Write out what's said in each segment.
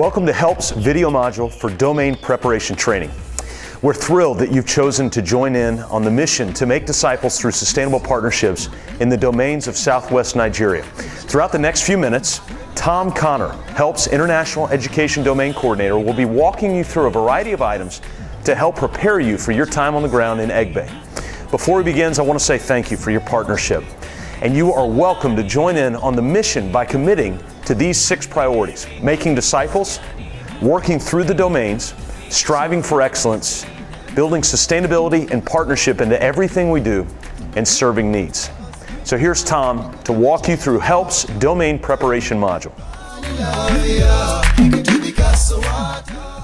Welcome to HELP's video module for domain preparation training. We're thrilled that you've chosen to join in on the mission to make disciples through sustainable partnerships in the domains of Southwest Nigeria. Throughout the next few minutes, Tom Connor, HELP's International Education Domain Coordinator, will be walking you through a variety of items to help prepare you for your time on the ground in Egbe. Before he begins, I want to say thank you for your partnership. And you are welcome to join in on the mission by committing to these 6 priorities: making disciples, working through the domains, striving for excellence, building sustainability and partnership into everything we do, and serving needs. So here's Tom to walk you through HELP's domain preparation module.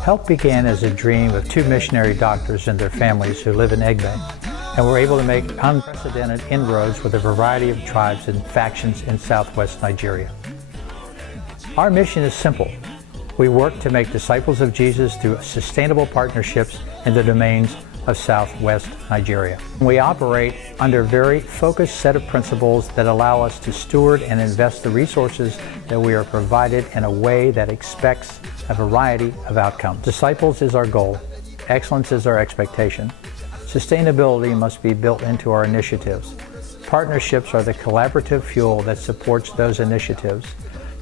HELP began as a dream of 2 missionary doctors and their families who live in Egbe, and were able to make unprecedented inroads with a variety of tribes and factions in Southwest Nigeria. Our mission is simple. We work to make disciples of Jesus through sustainable partnerships in the domains of Southwest Nigeria. We operate under a very focused set of principles that allow us to steward and invest the resources that we are provided in a way that expects a variety of outcomes. Disciples is our goal. Excellence is our expectation. Sustainability must be built into our initiatives. Partnerships are the collaborative fuel that supports those initiatives.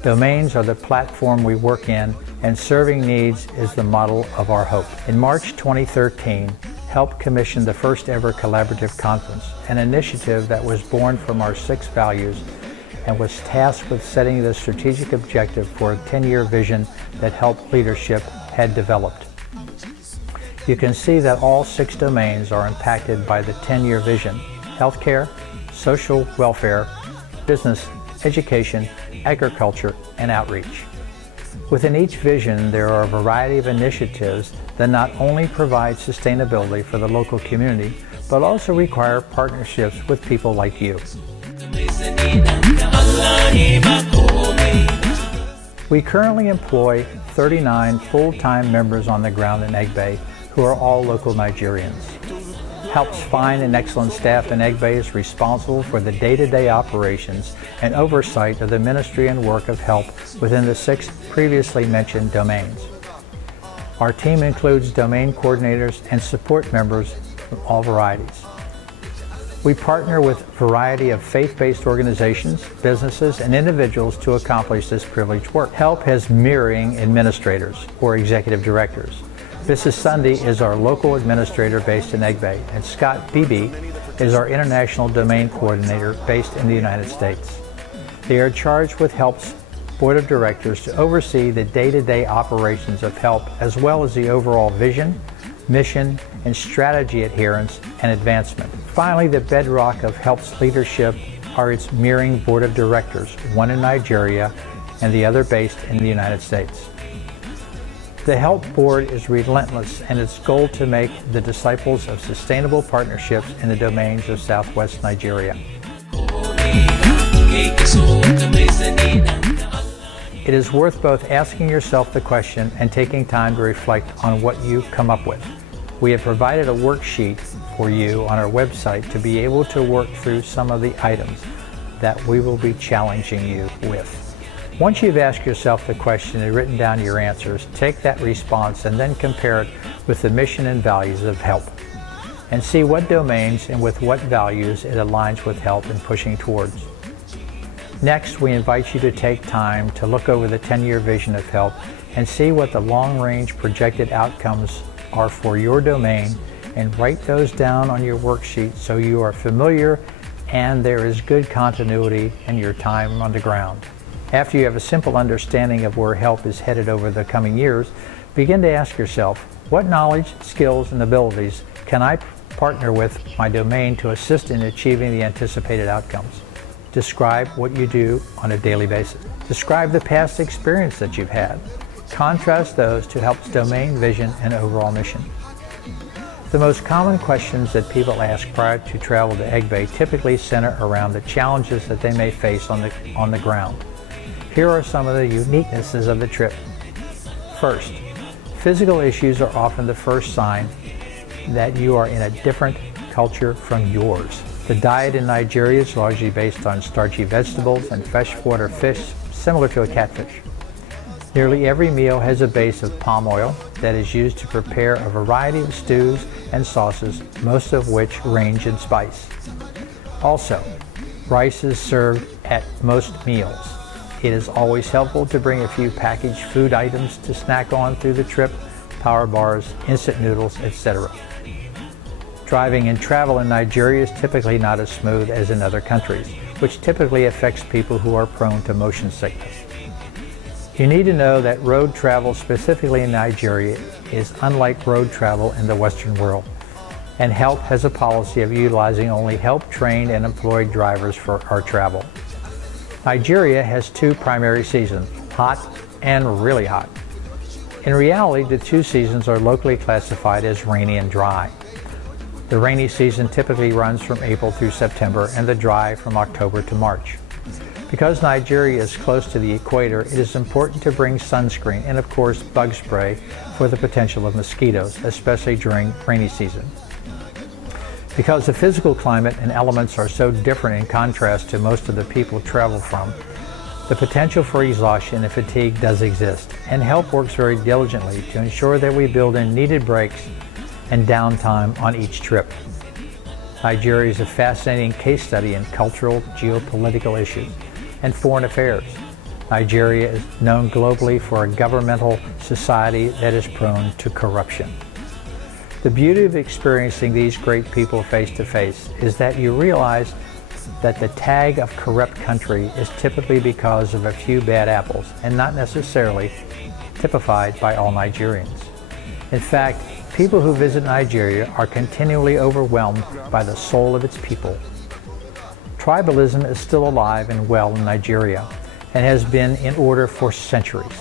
Domains are the platform we work in, and serving needs is the model of our hope. In March 2013, HELP commissioned the first ever collaborative conference, an initiative that was born from our 6 values and was tasked with setting the strategic objective for a 10-year vision that HELP leadership had developed. You can see that all 6 domains are impacted by the 10-year vision: healthcare, social welfare, business, education, agriculture, and outreach. Within each vision, there are a variety of initiatives that not only provide sustainability for the local community, but also require partnerships with people like you. We currently employ 39 full-time members on the ground in Egbe, who are all local Nigerians. HELP's fine and excellent staff in Egbe is responsible for the day-to-day operations and oversight of the ministry and work of HELP within the 6 previously mentioned domains. Our team includes domain coordinators and support members from all varieties. We partner with a variety of faith-based organizations, businesses, and individuals to accomplish this privileged work. HELP has mirroring administrators, or executive directors. Mrs. Sunday is our local administrator based in Egbe, and Scott Beebe is our international domain coordinator based in the United States. They are charged with HELP's board of directors to oversee the day-to-day operations of HELP, as well as the overall vision, mission, and strategy adherence and advancement. Finally, the bedrock of HELP's leadership are its mirroring board of directors, one in Nigeria and the other based in the United States. The HELP board is relentless in its goal to make the disciples of sustainable partnerships in the domains of Southwest Nigeria. It is worth both asking yourself the question and taking time to reflect on what you've come up with. We have provided a worksheet for you on our website to be able to work through some of the items that we will be challenging you with. Once you've asked yourself the question and written down your answers, take that response and then compare it with the mission and values of HELP, and see what domains and with what values it aligns with HELP in pushing towards. Next, we invite you to take time to look over the 10-year vision of HELP and see what the long-range projected outcomes are for your domain, and write those down on your worksheet so you are familiar and there is good continuity in your time on the ground. After you have a simple understanding of where HELP is headed over the coming years, begin to ask yourself, what knowledge, skills, and abilities can I partner with my domain to assist in achieving the anticipated outcomes? Describe what you do on a daily basis. Describe the past experience that you've had. Contrast those to HELP's domain vision and overall mission. The most common questions that people ask prior to travel to Egbe typically center around the challenges that they may face on the ground. Here are some of the uniquenesses of the trip. First, physical issues are often the first sign that you are in a different culture from yours. The diet in Nigeria is largely based on starchy vegetables and freshwater fish, similar to a catfish. Nearly every meal has a base of palm oil that is used to prepare a variety of stews and sauces, most of which range in spice. Also, rice is served at most meals. It is always helpful to bring a few packaged food items to snack on through the trip, power bars, instant noodles, etc. Driving and travel in Nigeria is typically not as smooth as in other countries, which typically affects people who are prone to motion sickness. You need to know that road travel, specifically in Nigeria, is unlike road travel in the Western world, and HELP has a policy of utilizing only HELP-trained and employed drivers for our travel. Nigeria has two primary seasons, hot and really hot. In reality, the two seasons are locally classified as rainy and dry. The rainy season typically runs from April through September and the dry from October to March. Because Nigeria is close to the equator, it is important to bring sunscreen and of course bug spray for the potential of mosquitoes, especially during rainy season. Because the physical climate and elements are so different in contrast to most of the people travel from, the potential for exhaustion and fatigue does exist, and HELP works very diligently to ensure that we build in needed breaks and downtime on each trip. Nigeria is a fascinating case study in cultural, geopolitical issues and foreign affairs. Nigeria is known globally for a governmental society that is prone to corruption. The beauty of experiencing these great people face to face is that you realize that the tag of corrupt country is typically because of a few bad apples and not necessarily typified by all Nigerians. In fact, people who visit Nigeria are continually overwhelmed by the soul of its people. Tribalism is still alive and well in Nigeria and has been in order for centuries.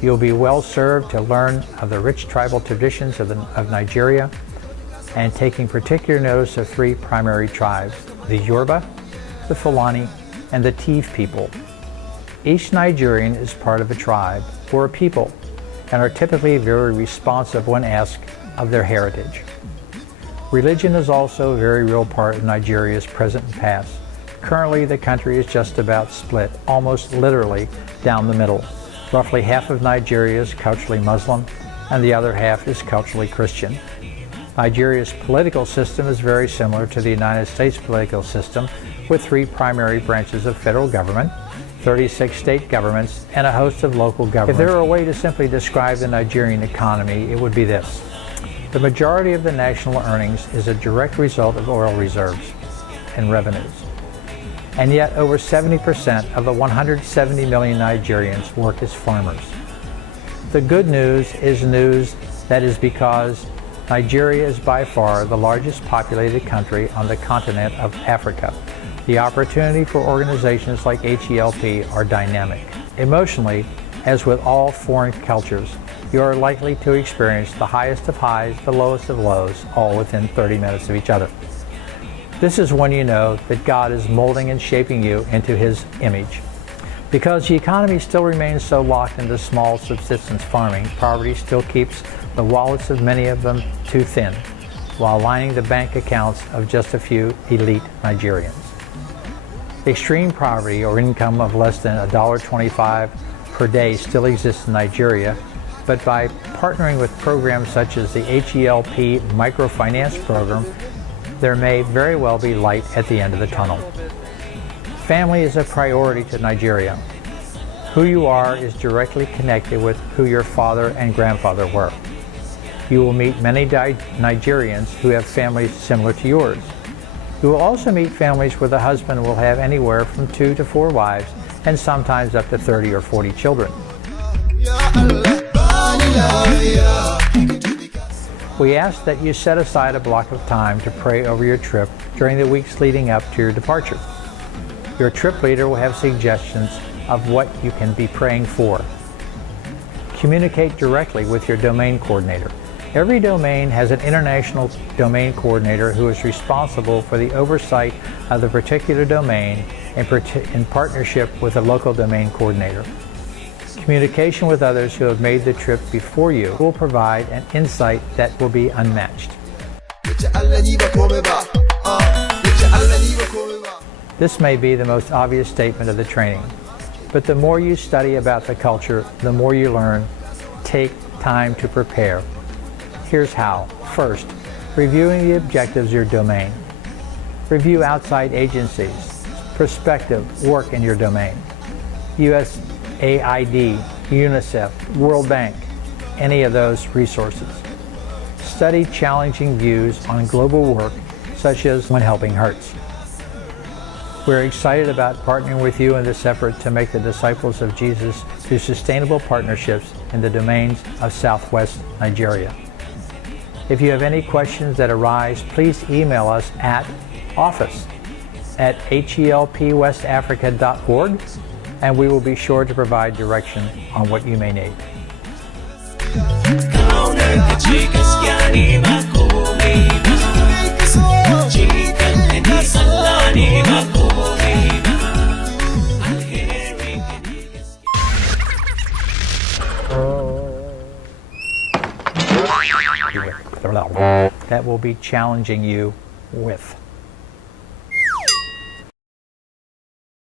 You'll be well served to learn of the rich tribal traditions of Nigeria and taking particular notice of three primary tribes, the Yoruba, the Fulani, and the Tiv people. Each Nigerian is part of a tribe or a people and are typically very responsive when asked of their heritage. Religion is also a very real part of Nigeria's present and past. Currently, the country is just about split, almost literally down the middle. Roughly half of Nigeria is culturally Muslim, and the other half is culturally Christian. Nigeria's political system is very similar to the United States political system, with three primary branches of federal government, 36 state governments, and a host of local governments. If there were a way to simply describe the Nigerian economy, it would be this. The majority of the national earnings is a direct result of oil reserves and revenues. And yet over 70% of the 170 million Nigerians work as farmers. The good news is news that is because Nigeria is by far the largest populated country on the continent of Africa. The opportunity for organizations like HELP are dynamic. Emotionally, as with all foreign cultures, you are likely to experience the highest of highs, the lowest of lows, all within 30 minutes of each other. This is when you know that God is molding and shaping you into His image. Because the economy still remains so locked into small subsistence farming, poverty still keeps the wallets of many of them too thin, while lining the bank accounts of just a few elite Nigerians. Extreme poverty or income of less than $1.25 per day still exists in Nigeria, but by partnering with programs such as the HELP microfinance program, there may very well be light at the end of the tunnel. Family is a priority to Nigeria. Who you are is directly connected with who your father and grandfather were. You will meet many Nigerians who have families similar to yours. You will also meet families where the husband will have anywhere from 2 to 4 wives and sometimes up to 30 or 40 children. We ask that you set aside a block of time to pray over your trip during the weeks leading up to your departure. Your trip leader will have suggestions of what you can be praying for. Communicate directly with your domain coordinator. Every domain has an international domain coordinator who is responsible for the oversight of the particular domain in partnership with a local domain coordinator. Communication with others who have made the trip before you will provide an insight that will be unmatched. This may be the most obvious statement of the training, But the more you study about the culture, the more you learn. Take time to prepare. Here's how. First, reviewing the objectives of your domain. Review outside agencies, prospective work in your domain. USAID, UNICEF, World Bank, any of those resources. Study challenging views on global work, such as When Helping Hurts. We're excited about partnering with you in this effort to make the disciples of Jesus through sustainable partnerships in the domains of Southwest Nigeria. If you have any questions that arise, please email us at office@helpwestafrica.org, and we will be sure to provide direction on what you may need. That will be challenging you with.